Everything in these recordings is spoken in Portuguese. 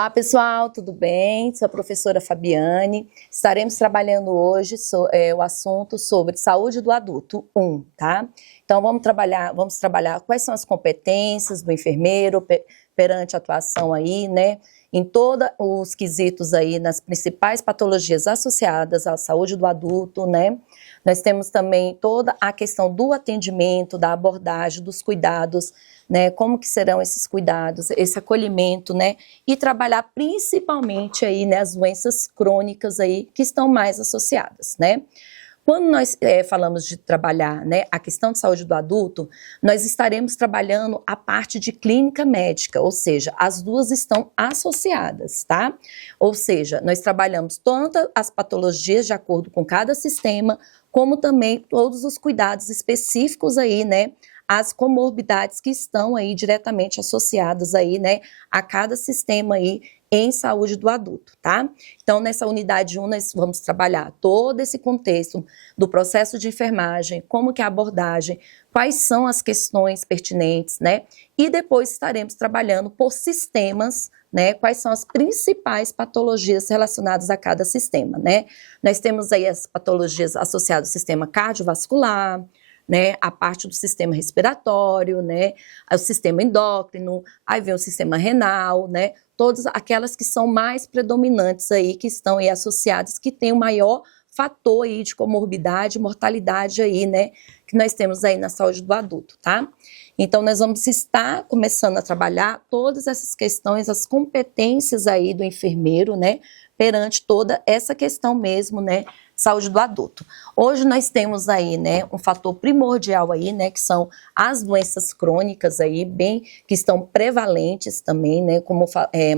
Olá pessoal, tudo bem? Sou a professora Fabiane. Estaremos trabalhando hoje o assunto sobre saúde do adulto 1, tá? Então vamos trabalhar quais são as competências do enfermeiro perante a atuação aí, né? Em todos os quesitos aí, nas principais patologias associadas à saúde do adulto, né? Nós temos também toda a questão do atendimento, da abordagem, dos cuidados, né? Como que serão esses cuidados, esse acolhimento, né? E trabalhar principalmente aí, né, as doenças crônicas aí que estão mais associadas, né? Quando nós falamos de trabalhar, né, a questão de saúde do adulto, nós estaremos trabalhando a parte de clínica médica, ou seja, as duas estão associadas, tá? Ou seja, nós trabalhamos tanto as patologias de acordo com cada sistema, como também todos os cuidados específicos aí, né, as comorbidades que estão aí diretamente associadas aí, né, a cada sistema aí em saúde do adulto, tá? Então, nessa unidade 1, nós vamos trabalhar todo esse contexto do processo de enfermagem, como que é a abordagem, quais são as questões pertinentes, né? E depois estaremos trabalhando por sistemas, né? Quais são as principais patologias relacionadas a cada sistema, né? Nós temos aí as patologias associadas ao sistema cardiovascular, né, a parte do sistema respiratório, né, o sistema endócrino, aí vem o sistema renal, né, todas aquelas que são mais predominantes aí, que estão aí associadas, que tem o maior fator aí de comorbidade, mortalidade aí, né, que nós temos aí na saúde do adulto, tá? Então, nós vamos estar começando a trabalhar todas essas questões, as competências aí do enfermeiro, né, perante toda essa questão mesmo, né, saúde do adulto. Hoje nós temos aí, né, um fator primordial aí, né, que são as doenças crônicas aí, bem, que estão prevalentes também, né, como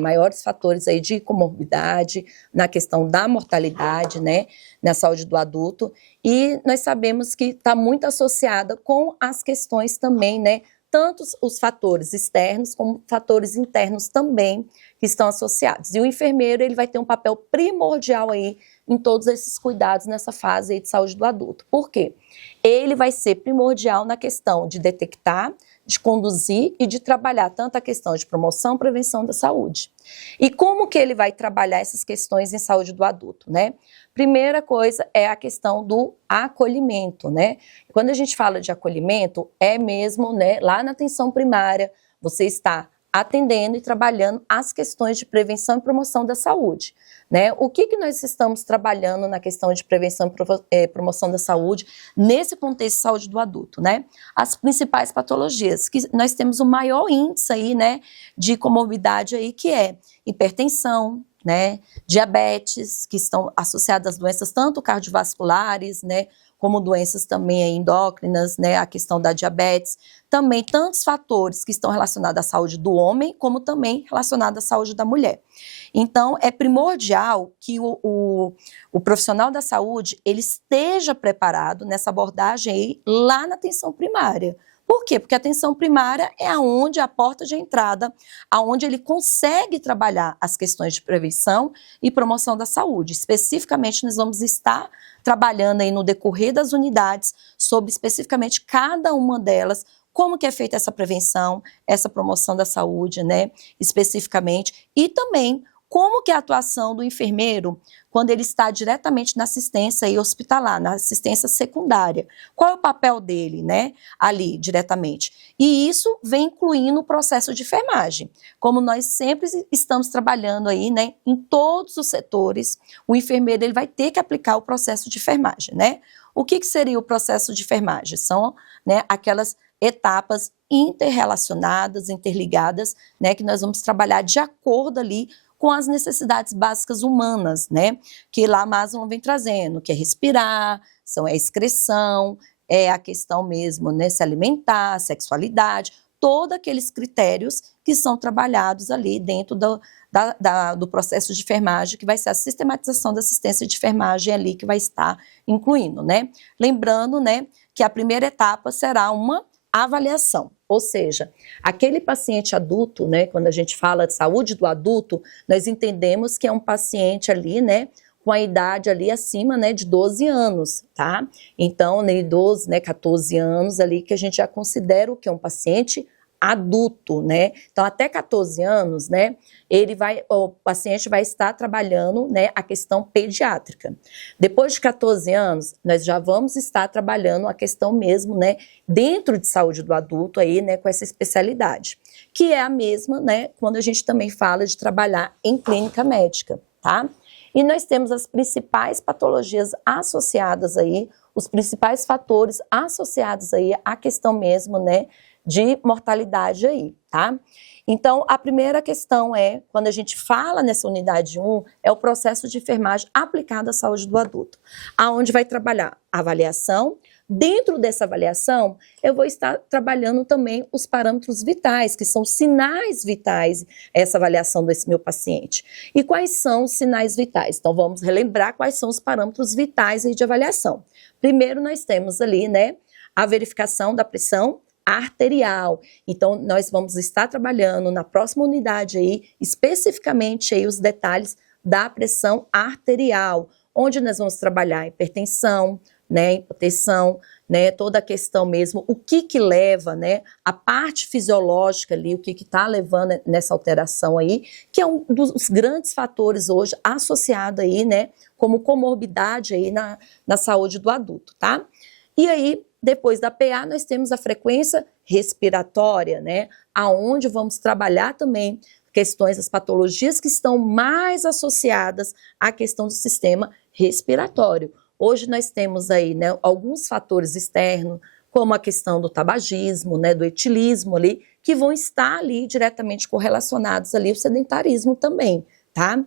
maiores fatores aí de comorbidade, na questão da mortalidade, né, na saúde do adulto, e nós sabemos que está muito associada com as questões também, né, tanto os fatores externos como fatores internos também que estão associados. E o enfermeiro, ele vai ter um papel primordial aí em todos esses cuidados nessa fase aí de saúde do adulto. Por quê? Ele vai ser primordial na questão de detectar, de conduzir e de trabalhar tanto a questão de promoção e prevenção da saúde. E como que ele vai trabalhar essas questões em saúde do adulto, né? Primeira coisa é a questão do acolhimento, né? Quando a gente fala de acolhimento, é mesmo, né, lá na atenção primária, você está atendendo e trabalhando as questões de prevenção e promoção da saúde, né? O que nós estamos trabalhando na questão de prevenção e promoção da saúde nesse contexto de saúde do adulto, né? As principais patologias, que nós temos o maior índice aí, né, de comorbidade aí, que é hipertensão, né, diabetes, que estão associadas às doenças tanto cardiovasculares, né, como doenças também endócrinas, né, a questão da diabetes, também tantos fatores que estão relacionados à saúde do homem, como também relacionados à saúde da mulher. Então, é primordial que o profissional da saúde, ele esteja preparado nessa abordagem aí, lá na atenção primária. Por quê? Porque a atenção primária é aonde a porta de entrada, aonde ele consegue trabalhar as questões de prevenção e promoção da saúde. Especificamente, nós vamos estar trabalhando aí no decorrer das unidades sobre especificamente cada uma delas, como que é feita essa prevenção, essa promoção da saúde, né, especificamente, e também como que é a atuação do enfermeiro quando ele está diretamente na assistência aí hospitalar, na assistência secundária. Qual é o papel dele, né, ali diretamente? E isso vem incluindo o processo de enfermagem. Como nós sempre estamos trabalhando aí, né, em todos os setores, o enfermeiro ele vai ter que aplicar o processo de enfermagem, né? O que seria o processo de enfermagem? São, né, aquelas etapas interrelacionadas, interligadas, né, que nós vamos trabalhar de acordo ali com as necessidades básicas humanas, né, que lá Maslow vem trazendo, que é respirar, são a excreção, é a questão mesmo, né, se alimentar, sexualidade, todos aqueles critérios que são trabalhados ali dentro do processo de enfermagem, que vai ser a sistematização da assistência de enfermagem ali que vai estar incluindo, né. Lembrando, né, que a primeira etapa será uma avaliação, ou seja, aquele paciente adulto, né, quando a gente fala de saúde do adulto, nós entendemos que é um paciente ali, né, com a idade ali acima, né, de 12 anos, tá? Então, né, 12, né, 14 anos ali que a gente já considera o que é um paciente adulto, né? Então, até 14 anos, né, o paciente vai estar trabalhando, né, a questão pediátrica. Depois de 14 anos, nós já vamos estar trabalhando a questão mesmo, né, dentro de saúde do adulto aí, né, com essa especialidade, que é a mesma, né, quando a gente também fala de trabalhar em clínica médica, tá? E nós temos as principais patologias associadas aí, os principais fatores associados aí à questão mesmo, né, de mortalidade aí, tá? Então, a primeira questão é, quando a gente fala nessa unidade 1, é o processo de enfermagem aplicado à saúde do adulto, aonde vai trabalhar a avaliação. Dentro dessa avaliação, eu vou estar trabalhando também os parâmetros vitais, que são sinais vitais, essa avaliação desse meu paciente. E quais são os sinais vitais? Então, vamos relembrar quais são os parâmetros vitais aí de avaliação. Primeiro, nós temos ali, né, a verificação da pressão arterial. Então, nós vamos estar trabalhando na próxima unidade aí, especificamente aí os detalhes da pressão arterial, onde nós vamos trabalhar hipertensão, né, hipotensão, né, toda a questão mesmo, o que leva, né, a parte fisiológica ali, o que está levando nessa alteração aí, que é um dos grandes fatores hoje associado aí, né, como comorbidade aí na saúde do adulto, tá? E aí, depois da PA, nós temos a frequência respiratória, né, aonde vamos trabalhar também questões, as patologias que estão mais associadas à questão do sistema respiratório. Hoje nós temos aí, né, alguns fatores externos, como a questão do tabagismo, né, do etilismo ali, que vão estar ali diretamente correlacionados ali ao sedentarismo também, tá?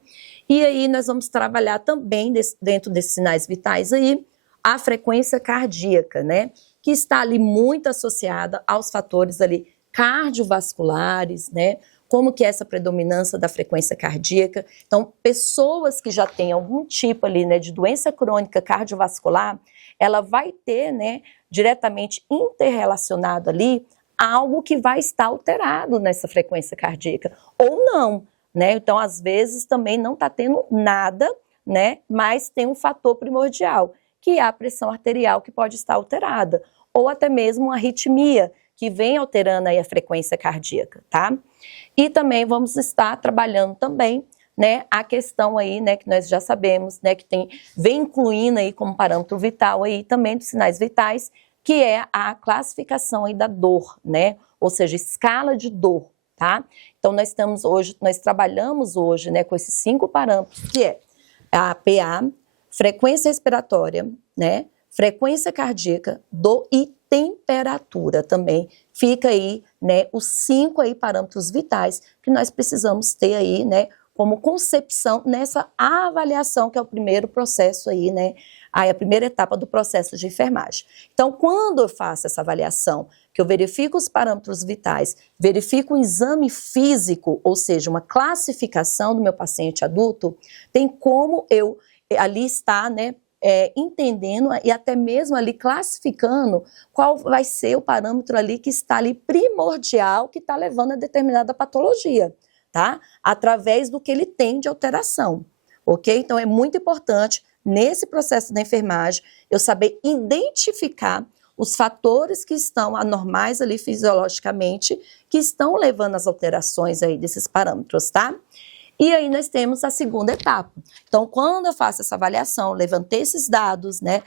E aí nós vamos trabalhar também dentro desses sinais vitais aí, a frequência cardíaca, né, que está ali muito associada aos fatores ali cardiovasculares, né, como que é essa predominância da frequência cardíaca. Então, pessoas que já têm algum tipo ali, né, de doença crônica cardiovascular, ela vai ter, né, diretamente interrelacionado ali algo que vai estar alterado nessa frequência cardíaca, ou não, né? Então, às vezes também não está tendo nada, né, mas tem um fator primordial, que é a pressão arterial que pode estar alterada, ou até mesmo uma arritmia, que vem alterando aí a frequência cardíaca, tá? E também vamos estar trabalhando também, né, a questão aí, né, que nós já sabemos, né, que vem incluindo aí como parâmetro vital aí também dos sinais vitais, que é a classificação aí da dor, né, ou seja, escala de dor, tá? Então nós trabalhamos hoje, né, com esses 5 parâmetros, que é a PA, frequência respiratória, né, frequência cardíaca, dor e temperatura também. Fica aí, né, os 5 aí parâmetros vitais que nós precisamos ter aí, né, como concepção nessa avaliação, que é o primeiro processo aí, né, aí a primeira etapa do processo de enfermagem. Então, quando eu faço essa avaliação, que eu verifico os parâmetros vitais, verifico um exame físico, ou seja, uma classificação do meu paciente adulto, tem como eu ali estar, né, entendendo e até mesmo ali classificando qual vai ser o parâmetro ali que está ali primordial, que está levando a determinada patologia, tá? Através do que ele tem de alteração, ok? Então é muito importante, nesse processo da enfermagem, eu saber identificar os fatores que estão anormais ali fisiologicamente, que estão levando às alterações aí desses parâmetros, tá? E aí nós temos a segunda etapa. Então, quando eu faço essa avaliação, levantei esses dados, né,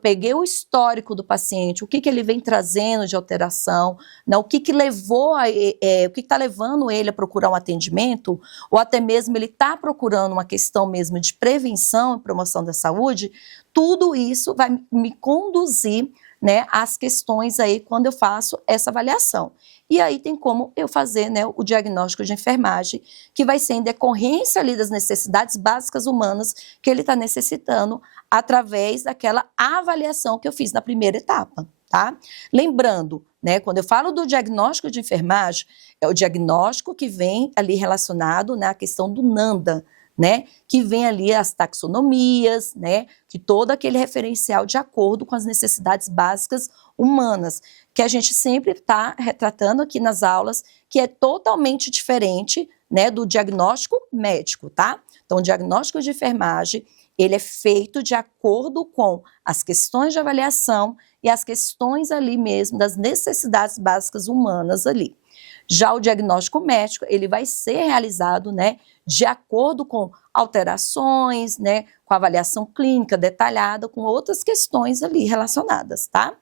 peguei o histórico do paciente, o que ele vem trazendo de alteração, né, o que levou o que está levando ele a procurar um atendimento, ou até mesmo ele está procurando uma questão mesmo de prevenção e promoção da saúde, tudo isso vai me conduzir, né, às questões aí quando eu faço essa avaliação. E aí tem como eu fazer, né, o diagnóstico de enfermagem, que vai ser em decorrência ali das necessidades básicas humanas que ele está necessitando através daquela avaliação que eu fiz na primeira etapa, tá? Lembrando, né, quando eu falo do diagnóstico de enfermagem, é o diagnóstico que vem ali relacionado, né, à questão do NANDA, né, que vem ali as taxonomias, né, que todo aquele referencial de acordo com as necessidades básicas humanas, que a gente sempre está retratando aqui nas aulas, que é totalmente diferente, né, do diagnóstico médico, tá? Então, o diagnóstico de enfermagem, ele é feito de acordo com as questões de avaliação e as questões ali mesmo das necessidades básicas humanas ali. Já o diagnóstico médico, ele vai ser realizado, né, de acordo com alterações, né, com avaliação clínica detalhada, com outras questões ali relacionadas, tá?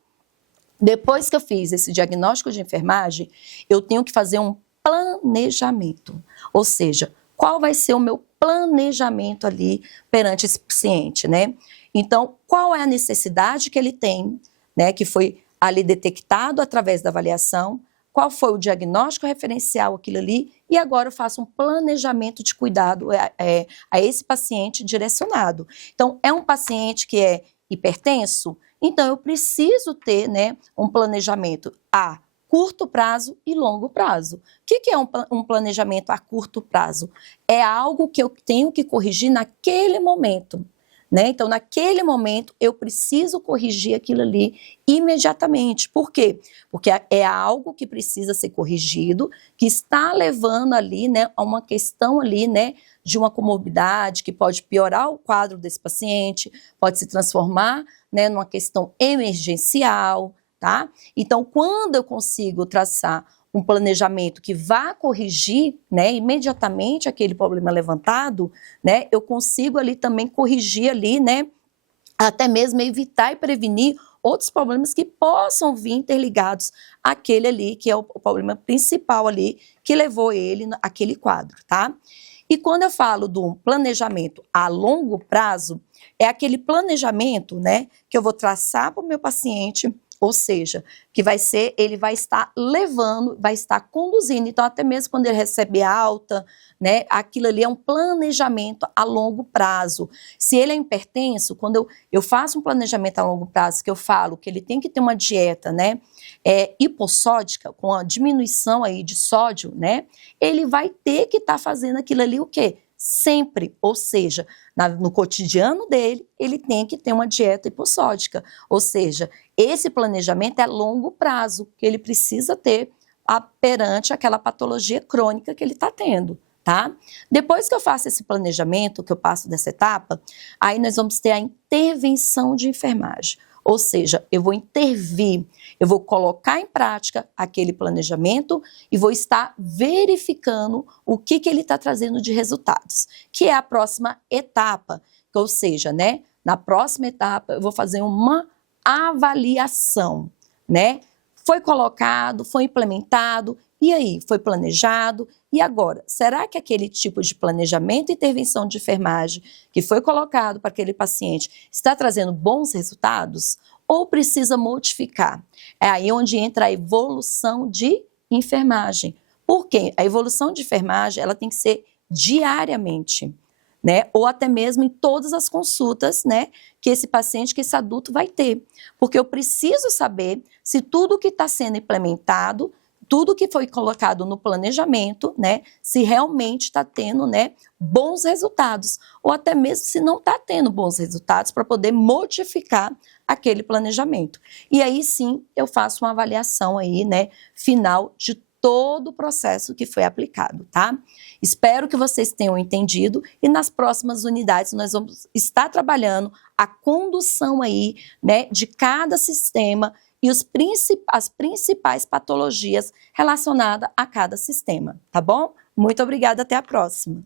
Depois que eu fiz esse diagnóstico de enfermagem, eu tenho que fazer um planejamento, ou seja, qual vai ser o meu planejamento ali perante esse paciente, né? Então, qual é a necessidade que ele tem, né, que foi ali detectado através da avaliação, qual foi o diagnóstico referencial aquilo ali, e agora eu faço um planejamento de cuidado a esse paciente direcionado. Então, é um paciente que é hipertenso? Então, eu preciso ter, né, um planejamento a curto prazo e longo prazo. O que é um planejamento a curto prazo? É algo que eu tenho que corrigir naquele momento, né? Então, naquele momento, eu preciso corrigir aquilo ali imediatamente. Por quê? Porque é algo que precisa ser corrigido, que está levando ali, né, a uma questão ali, né, de uma comorbidade que pode piorar o quadro desse paciente, pode se transformar, né, numa questão emergencial, tá? Então, quando eu consigo traçar um planejamento que vá corrigir, né, imediatamente aquele problema levantado, né, eu consigo ali também corrigir ali, né, até mesmo evitar e prevenir outros problemas que possam vir interligados àquele ali, que é o problema principal ali, que levou ele àquele quadro, tá? E quando eu falo do planejamento a longo prazo, é aquele planejamento, né, que eu vou traçar para o meu paciente, ou seja, que vai ser, ele vai estar levando, vai estar conduzindo. Então, até mesmo quando ele recebe alta, né, aquilo ali é um planejamento a longo prazo. Se ele é hipertenso, quando eu faço um planejamento a longo prazo, que eu falo que ele tem que ter uma dieta, né, hipossódica, com a diminuição aí de sódio, né, ele vai ter que estar fazendo aquilo ali o quê? Sempre, ou seja, no cotidiano dele, ele tem que ter uma dieta hipossódica, ou seja, esse planejamento é a longo prazo, que ele precisa ter perante aquela patologia crônica que ele está tendo, tá? Depois que eu faço esse planejamento, que eu passo dessa etapa, aí nós vamos ter a intervenção de enfermagem. Ou seja, eu vou intervir, eu vou colocar em prática aquele planejamento e vou estar verificando o que ele está trazendo de resultados, que é a próxima etapa. Ou seja, né, na próxima etapa eu vou fazer uma avaliação, né? Foi colocado, foi implementado, e aí? Foi planejado, e agora? Será que aquele tipo de planejamento e intervenção de enfermagem que foi colocado para aquele paciente está trazendo bons resultados? Ou precisa modificar? É aí onde entra a evolução de enfermagem. Por quê? A evolução de enfermagem ela tem que ser diariamente, né? Ou até mesmo em todas as consultas, né, que esse paciente, que esse adulto vai ter. Porque eu preciso saber se tudo que está sendo implementado, tudo que foi colocado no planejamento, né, se realmente está tendo, né, bons resultados, ou até mesmo se não está tendo bons resultados, para poder modificar aquele planejamento. E aí sim eu faço uma avaliação aí, né, final de todo o processo que foi aplicado, tá? Espero que vocês tenham entendido e nas próximas unidades nós vamos estar trabalhando a condução aí, né, de cada sistema e as principais patologias relacionadas a cada sistema, tá bom? Muito obrigada, até a próxima.